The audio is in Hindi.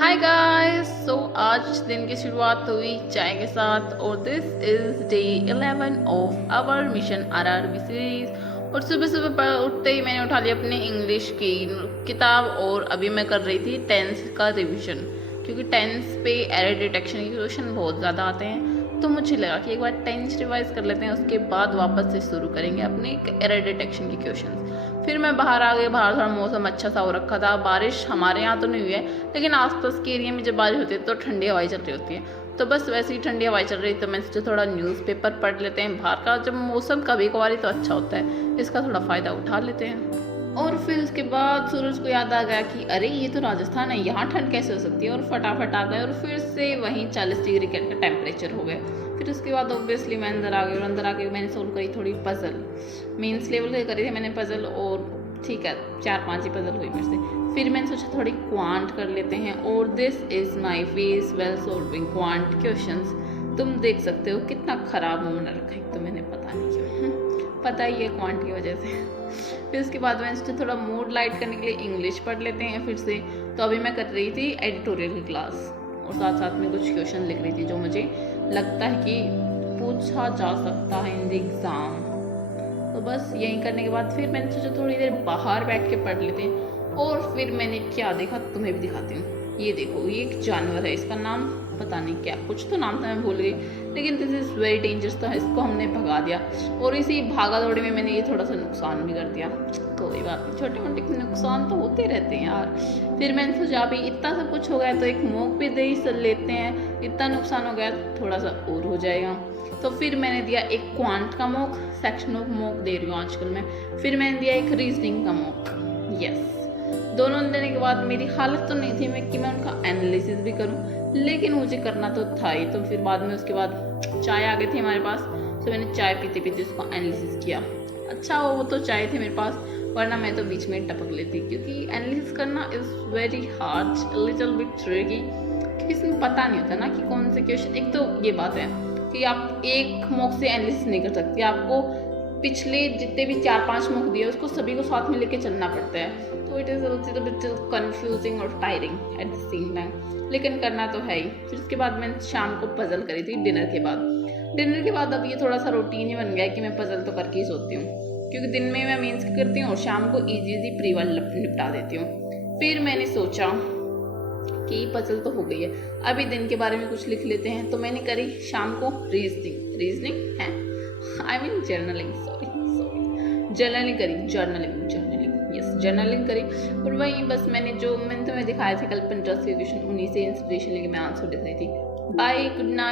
Hi guys. सो आज दिन की शुरुआत हुई चाय के साथ और this is day 11 of our mission RRB series. और सुबह सुबह उठते ही मैंने उठा लिया अपने इंग्लिश की किताब और अभी मैं कर रही थी टेंस का रिवीजन, क्योंकि टेंस पे एरर डिटेक्शन के क्वेश्चन बहुत ज़्यादा आते हैं। तो मुझे लगा कि एक बार टेंस रिवाइज कर लेते हैं, उसके बाद वापस से शुरू करेंगे अपने एरर डिटेक्शन के क्वेश्चन। फिर मैं बाहर आ गई। बाहर थोड़ा मौसम अच्छा सा हो रखा था। बारिश हमारे यहाँ तो नहीं हुई है, लेकिन आसपास के एरिया में जब बारिश होती है तो ठंडी हवाई चल रही होती है। तो बस वैसे ही ठंडी हवाई चल रही, तो मैं सोचा थोड़ा न्यूज़पेपर पढ़ लेते हैं। बाहर का जब मौसम कभी कभार तो अच्छा होता है, इसका थोड़ा फ़ायदा उठा लेते हैं। और फिर उसके बाद सूरज को याद आ गया कि अरे ये तो राजस्थान है, यहाँ ठंड कैसे हो सकती है, और फटाफट आ गए और फिर से वहीं 40 डिग्री का टेम्परेचर हो गए। फिर उसके बाद ऑब्वियसली मैं अंदर आ गई और अंदर आके मैंने सोल्व करी थोड़ी पजल। मेंस लेवल की करी थी मैंने पजल, और ठीक है 4-5 ही पजल हुई मेरे से। फिर मैंने सोचा थोड़ी क्वांट कर लेते हैं, और this is my face well solving quant questions. तुम देख सकते हो कितना ख़राब मुँह बना रखा है, तो मैंने पता नहीं क्यों पता ही है क्वांट की वजह से। फिर उसके बाद मैंने सोचा थोड़ा मूड लाइट करने के लिए इंग्लिश पढ़ लेते हैं फिर से। तो अभी मैं कर रही थी एडिटोरियल की क्लास और साथ साथ में कुछ क्वेश्चन लिख रही थी जो मुझे लगता है कि पूछा जा सकता है इन द एग्ज़ाम। तो बस यही करने के बाद फिर मैंने सोचा थोड़ी देर बाहर बैठ के पढ़ लेते हैं। और फिर मैंने क्या देखा तुम्हें भी दिखाती हूँ। ये देखो, ये एक जानवर है, इसका नाम पता नहीं क्या, कुछ तो नाम था मैं भूल गई, लेकिन दिस इज़ वेरी डेंजरस था। इसको हमने भगा दिया और इसी भागा दौड़ी में मैंने ये थोड़ा सा नुकसान भी कर दिया। कोई बात नहीं, छोटे मोटे नुकसान तो होते रहते हैं यार। फिर मैंने सोचा अभी इतना सब कुछ हो गया तो एक मॉक भी दे ही लेते हैं, इतना नुकसान हो गया थोड़ा सा और हो जाएगा। तो फिर मैंने दिया एक क्वांट का मॉक, सेक्शन ऑफ मॉक दे रही हूँ आजकल मैं। फिर मैंने दिया एक रीजनिंग का मॉक। यस, दोनों देने के बाद मेरी हालत तो नहीं थी मैं कि मैं उनका एनालिसिस भी करूं, लेकिन मुझे करना तो था ही। तो फिर बाद में उसके बाद चाय आ गई थी हमारे पास, तो मैंने चाय पीते पीते उसका एनालिसिस किया। अच्छा वो तो चाय थी मेरे पास, वरना मैं तो बीच में टपक लेती, क्योंकि एनालिसिस करना is very hard, little bit tricky, क्योंकि इसमें पता नहीं होता ना कि कौन से क्वेश्चन। एक तो ये बात है कि आप एक मॉक से एनालिसिस नहीं कर सकते, आपको पिछले जितने भी 4-5 मॉक दिए उसको सभी को साथ में लेके चलना पड़ता है। तो it is little bit confusing और tiring at the same time, लेकिन करना तो है ही। फिर उसके बाद मैंने शाम को पजल करी थी डिनर के बाद। डिनर के बाद अब ये थोड़ा सा रूटीन ही बन गया है कि मैं पजल तो करके ही सोती हूँ, क्योंकि दिन में मैं मेंस की करती हूँ और शाम को ईजी प्रीवल निपटा देती हूँ। फिर मैंने सोचा कि पजल तो हो गई है, अभी दिन के बारे में कुछ लिख लेते हैं। तो मैंने करी शाम को रीजनिंग है, I mean journaling, sorry journaling करी, जर्नलिंग यस जर्नलिंग करी। और वहीं बस मैंने तुम्हें दिखाए थे कल 15 के क्वेश्चन, उन्हीं से इंस्पिरेशन लेके मैं आंसर लिख रही थी। Bye, good night.